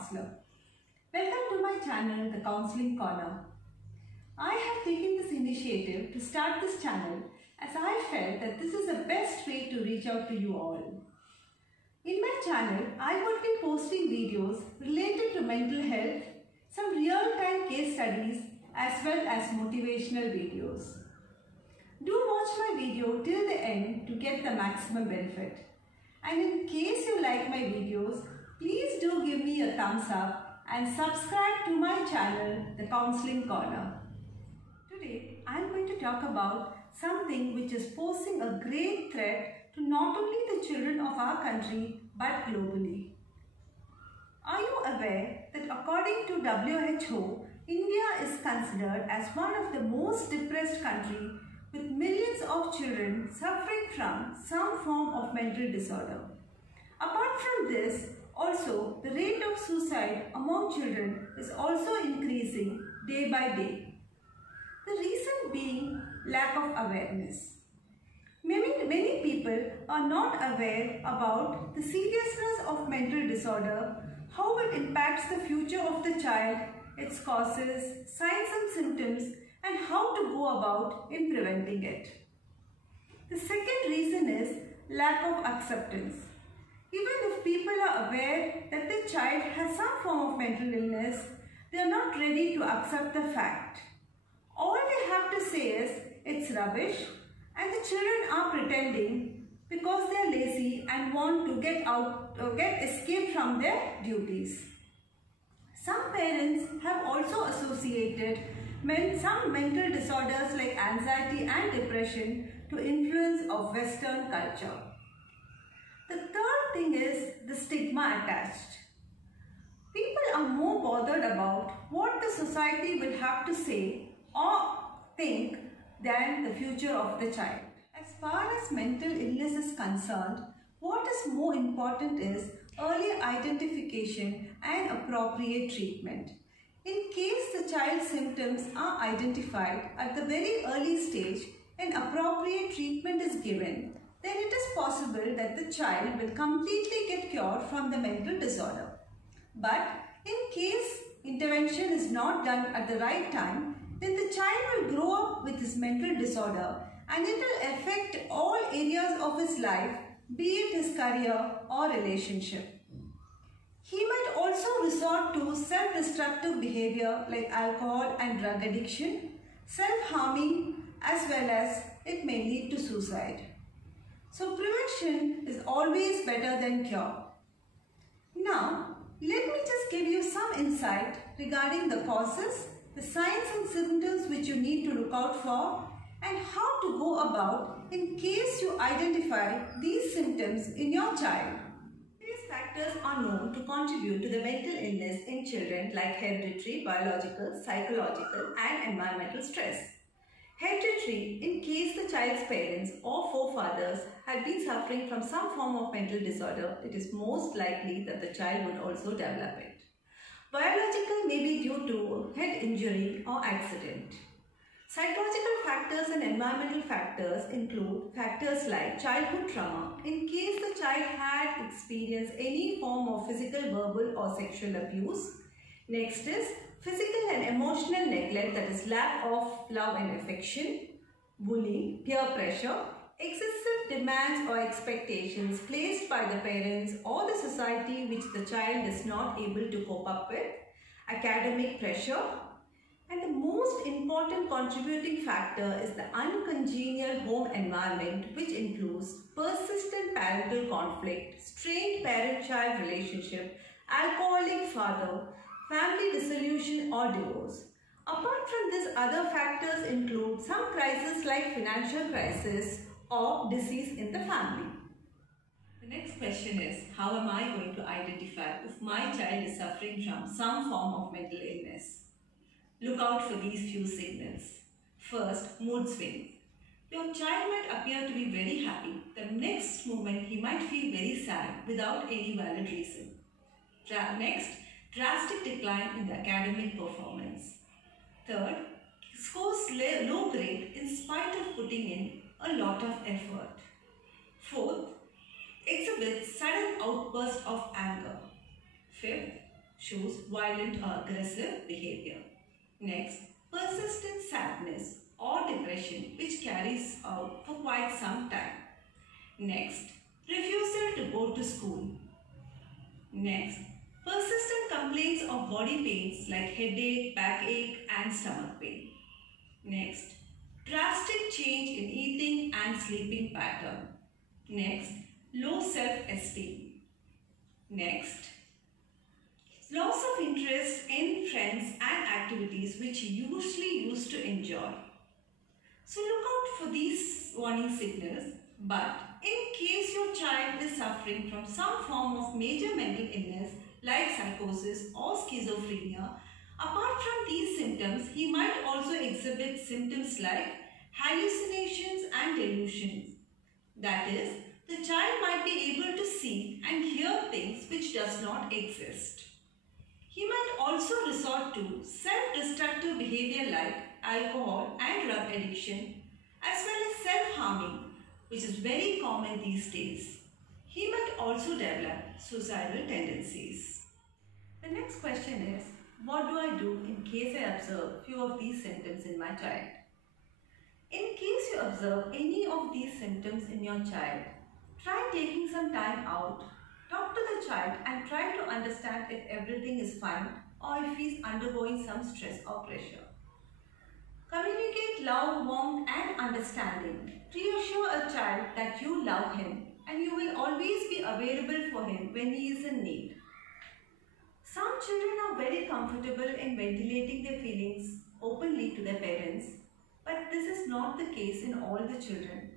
counselor. Welcome to my channel, The Counseling Corner. I have taken this initiative to start this channel as I felt that this is the best way to reach out to you all. In my channel, I would be posting videos related to mental health, some real-time case studies as well as motivational videos. Do watch my video till the end to get the maximum benefit. And in case you like my videos, please do give me a thumbs up and subscribe to my channel, The Counseling Corner. Today, I am going to talk about something which is posing a great threat to not only the children of our country but globally. Are you aware that according to WHO, India is considered as one of the most depressed countries with millions of children suffering from some form of mental disorder? Apart from this, also the rate of suicide among children is also increasing day by day. The reason being lack of awareness. Many people are not aware about the seriousness of mental disorder, how it impacts the future of the child, its causes, signs and symptoms, and how to go about in preventing it. The second reason is lack of acceptance. Even if people are aware that the child has some form of mental illness, they are not ready to accept the fact. All they have to say is, it's rubbish, and the children are pretending because they are lazy and want to get escape from their duties. Some parents have also associated some mental disorders like anxiety and depression to influence of Western culture. The third thing is the stigma attached. People are more bothered about what the society will have to say or think than the future of the child. As far as mental illness is concerned, what is more important is early identification and appropriate treatment. In case the child's symptoms are identified at the very early stage and appropriate treatment is given, then it is possible that the child will completely get cured from the mental disorder. But in case intervention is not done at the right time, then the child will grow up with his mental disorder and it will affect all areas of his life, be it his career or relationship. He might also resort to self-destructive behavior like alcohol and drug addiction, self-harming, as well as it may lead to suicide. So prevention is always better than cure. Now, let me just give you some insight regarding the causes, the signs and symptoms which you need to look out for, and how to go about in case you identify these symptoms in your child. These factors are known to contribute to the mental illness in children like hereditary, biological, psychological and environmental stress. Hereditary, in case the child's parents or forefathers had been suffering from some form of mental disorder, it is most likely that the child would also develop it. Biological may be due to head injury or accident. Psychological factors and environmental factors include factors like childhood trauma, in case the child had experienced any form of physical, verbal or sexual abuse. Next is physical and emotional neglect, that is lack of love and affection, bullying, peer pressure, excessive demands or expectations placed by the parents or the society which the child is not able to cope up with, academic pressure, and the most important contributing factor is the uncongenial home environment, which includes persistent parental conflict, strained parent-child relationship, alcoholic father, family dissolution or divorce. Apart from this, other factors include some crises like financial crisis or disease in the family. The next question is, how am I going to identify if my child is suffering from some form of mental illness? Look out for these few signals. First, mood swings. Your child might appear to be very happy. The next moment, he might feel very sad without any valid reason. Next, drastic decline in the academic performance. Third, scores low grade in spite of putting in a lot of effort. Fourth, exhibits sudden outburst of anger. Fifth, shows violent or aggressive behavior. Next, persistent sadness or depression which carries out for quite some time. Next, refusal to go to school. Next, persistent complaints of body pains like headache, backache and stomach pain. Next, drastic change in eating and sleeping pattern. Next, low self-esteem. Next, loss of interest in friends and activities which he usually used to enjoy. So look out for these warning signals, but in case your child is suffering from some form of major mental illness like psychosis or schizophrenia, apart from these symptoms, he might also exhibit symptoms like hallucinations and delusions. That is, the child might be able to see and hear things which does not exist. He might also resort to self-destructive behavior like alcohol and drug addiction, as well as self-harming, which is very common these days. He might also develop suicidal tendencies. The next question is, what do I do in case I observe few of these symptoms in my child? In case you observe any of these symptoms in your child, try taking some time out. Talk to the child and try to understand if everything is fine or if he is undergoing some stress or pressure. Communicate love, warmth and understanding. Reassure a child that you love him and you will always be available for him when he is in need. Some children are very comfortable in ventilating their feelings openly to their parents, but this is not the case in all the children.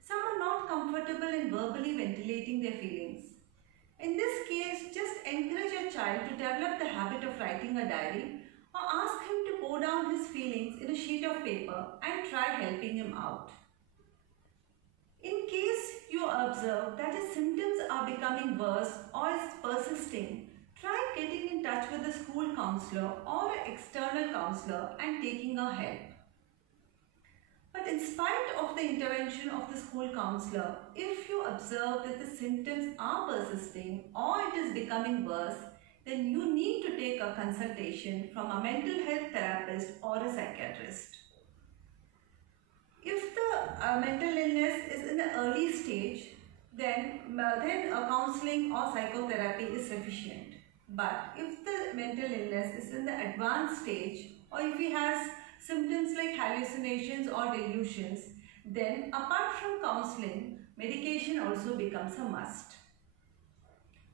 Some are not comfortable in verbally ventilating their feelings. In this case, just encourage your child to develop the habit of writing a diary or ask him to pour down his feelings in a sheet of paper and try helping him out. In case you observe that his symptoms are becoming worse or is persisting, try getting in touch with a school counselor or an external counselor and taking her help. But in spite of the intervention of the school counselor, if you observe that the symptoms are persisting or it is becoming worse, then you need to take a consultation from a mental health therapist or a psychiatrist. If the mental illness is in the early stage, then a counseling or psychotherapy is sufficient. But if the mental illness is in the advanced stage or if he has symptoms like hallucinations or delusions, then apart from counseling, medication also becomes a must.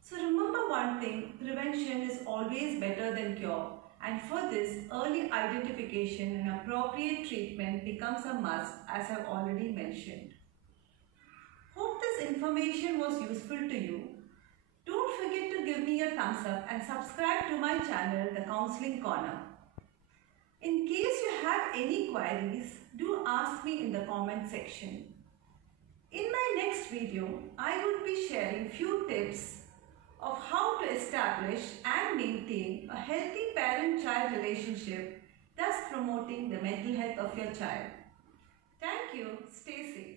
So remember one thing, prevention is always better than cure, and for this, early identification and appropriate treatment becomes a must, as I've already mentioned. Hope this information was useful to you. Don't forget to give me a thumbs up and subscribe to my channel, The Counseling Corner. In case you have any queries, do ask me in the comment section. In my next video, I would be sharing few tips of how to establish and maintain a healthy parent-child relationship, thus promoting the mental health of your child. Thank you. Stay safe.